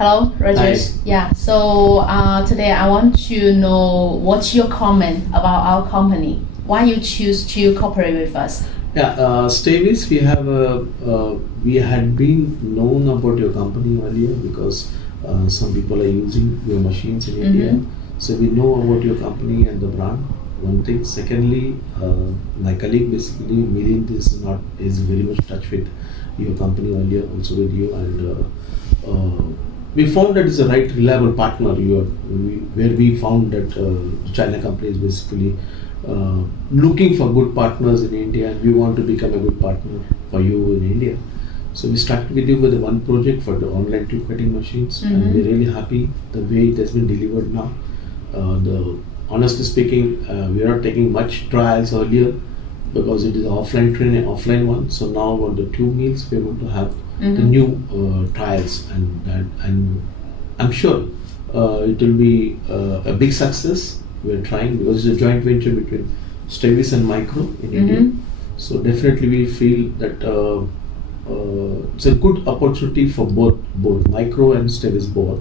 Hello, Rajesh. Hi. Yeah, so today I want to know what's your comment about our company. Why you choose to cooperate with us? Yeah, SteviS, we had been known about your company earlier because some people are using your machines in India. So we know about your company and the brand. One thing. Secondly, my colleague basically Milind is very much touch with your company earlier, also with you, and we found that it's a right reliable partner. Where we found that the China company is basically looking for good partners in India, and we want to become a good partner for you in India. So we started with you with one project for the online tube cutting machines, and we're really happy the way it has been delivered now. The honestly speaking, we are not taking much trials earlier because it is offline training, offline one. So now on the tube meals, we're going to have the new trials, and I'm sure it will be a big success. We're trying because it's a joint venture between SteviS and Micro in India. So definitely we feel that it's a good opportunity for both Micro and SteviS both.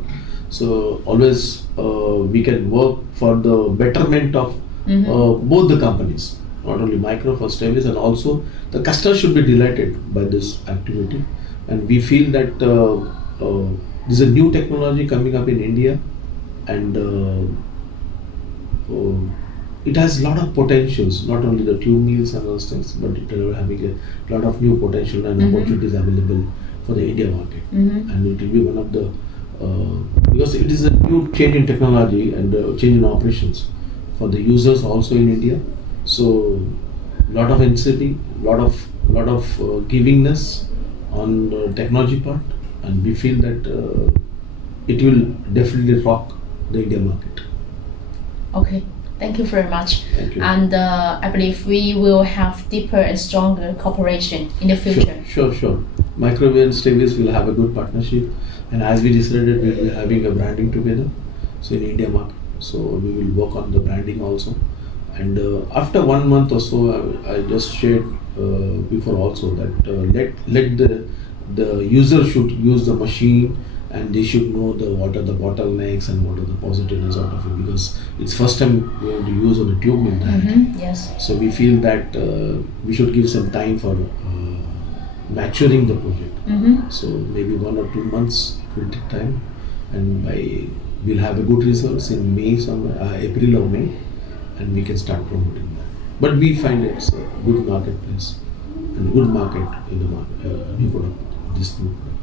So always we can work for the betterment of both the companies, not only Micro for SteviS, and also the customer should be delighted by this activity. And we feel that there's a new technology coming up in India, and it has a lot of potentials, not only the tube meals and those things, but it will having a lot of new potential and opportunities available for the India market. And it will be one of the because it is a new change in technology and change in operations for the users also in India. So lot of incentive, lot of givingness on the technology part, and we feel that it will definitely rock the India market. Okay, thank you very much. Thank you. And I believe we will have deeper and stronger cooperation in the future. Sure. Microwave and SteviS will have a good partnership, and as we decided, we will be having a branding together. So in India market, so we will work on the branding also. And after 1 month or so, I just shared before also that let the user should use the machine, and they should know what are the bottlenecks and what are the positiveness out of it, because it's first time we have to use on a tube mill directly. Yes. So we feel that we should give some time for maturing the project. So maybe 1 or 2 months it will take time, and we'll have a good results in May, April or May, and we can start promoting that. But we find it's a good marketplace and good market in the market, new product, this new product.